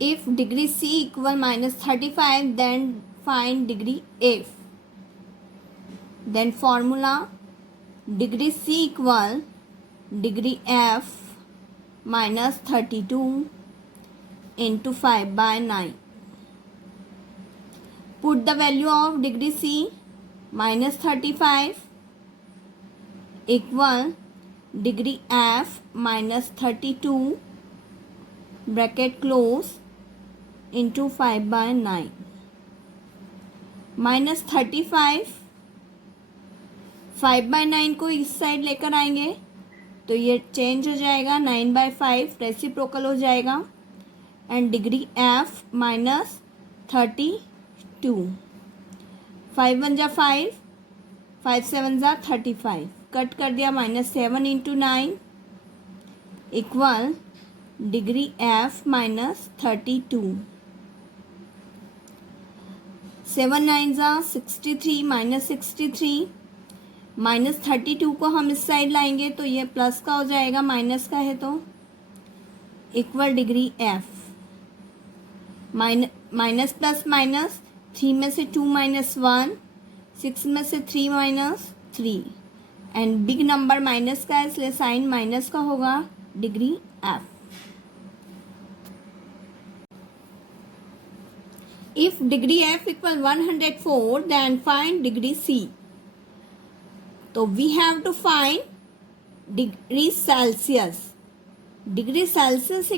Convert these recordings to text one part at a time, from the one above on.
If degree C equal minus 35, then find degree F. Then formula, degree C equal degree F minus 32 into 5 by 9. Put the value of degree C, minus 35 equal degree F minus 32 bracket close into 5 by 9. minus 35 5 by 9 को इस side लेकर आएंगे तो ये change हो जाएगा, 9 by 5 reciprocal हो जाएगा एंड डिग्री F minus 32. 5 1 जा 5, 5 7 जा 35, कट कर दिया, -7 into 9 equal degree F minus 32. 7 9 जा 63, -63, -32 को हम इस साइड लाएंगे तो ये प्लस का हो जाएगा, माइनस का है तो equal degree F minus plus minus, 3 में से 2 माइनस 1, 6 में से 3 minus 3 and big number minus का है इसलिए साइन माइनस का होगा, degree F. If degree F equal 104, then find degree C. तो we have to find degree Celsius. Degree Celsius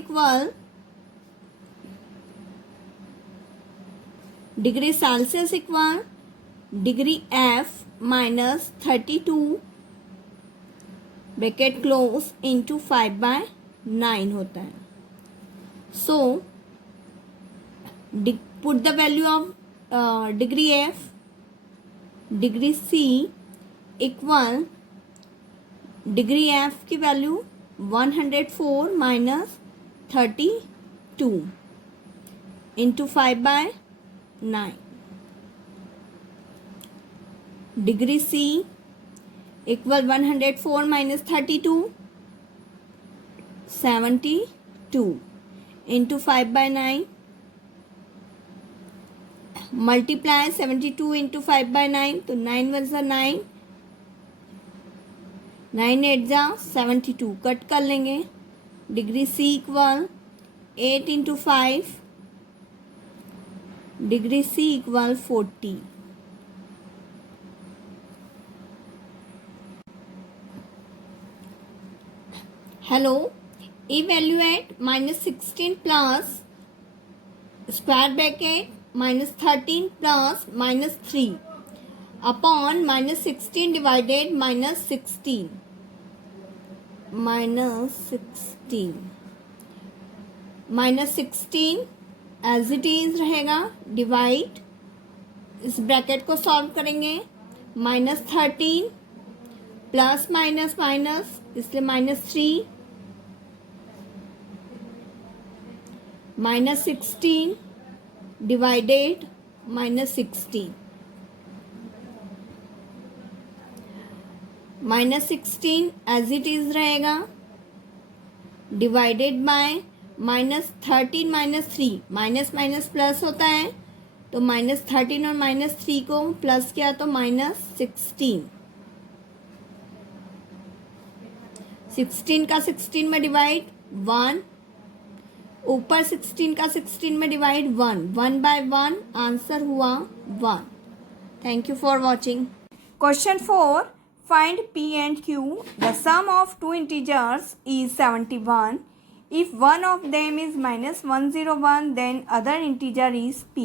equal degree F minus 32 bracket close into 5 by 9 होता है. So put the value of degree F, degree C equal degree F की value 104 minus 32 into 5 by 9. Degree C equal 104 minus 32 72 into 5 by 9 multiply 72 into 5 by 9 तो 9 1 जा 9, 9 8 जा 72, cut कर लेंगे. Degree C equal 8 into 5, degree C equal 40. Hello, evaluate -16 plus square bracket -13 plus -3 upon -16 divided -16 as it is रहेगा, divide, इस bracket को solve करेंगे, -13 plus minus minus इसलिए -3 -16 डिवाइडेड -16 -16 एज इट इज रहेगा, divided by -13 -3, minus minus plus होता है तो -13 और -3 को प्लस किया तो -16, 16 का 16 में डिवाइड 1, ऊपर 16 का 16 में डिवाइड 1, 1 by 1 आंसर हुआ 1. Thank you for watching. Question 4, find P and Q. The sum of two integers is 71. If one of them is -101, then other integer is P.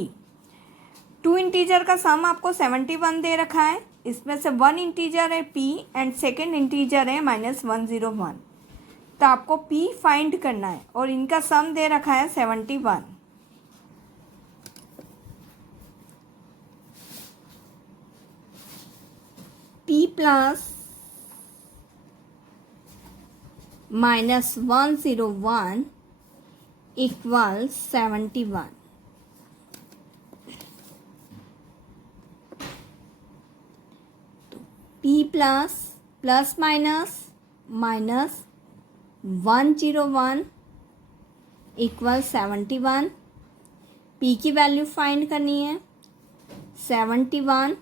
2 integer का सम आपको 71 दे रखा है, इसमें से 1 इंटीजर है P एंड सेकेंड इंटीजर है -101. तो आपको P फाइंड करना है और इनका सम दे रखा है 71. P plus -101 equal 71. तो P plus plus minus -101 equal 71. P की वैल्यू फाइंड करनी है। 71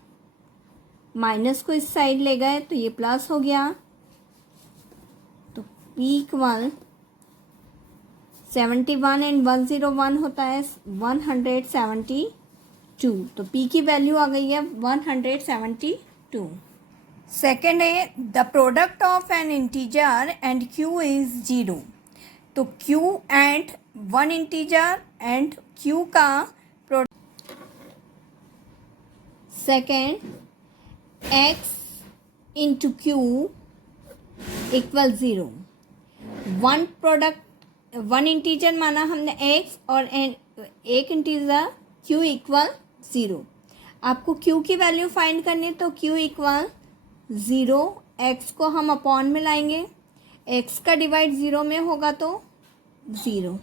माइनस को इस साइड ले गए तो ये प्लस हो गया, तो पी इक्वल 71 एंड 101 होता है 172, तो पी की वैल्यू आ गई है 172। सेकेंड है the product of an integer and q is 0, तो q and one integer and q का product. Second x into q equal 0, one product one integer माना हमने एक्स और एक इंटीजर क्यू इक्वल 0। आपको क्यू की वैल्यू फाइंड करनी है तो क्यू इक्वल 0, एक्स को हम अपॉन में लाएंगे, एक्स का डिवाइड 0 में होगा तो 0।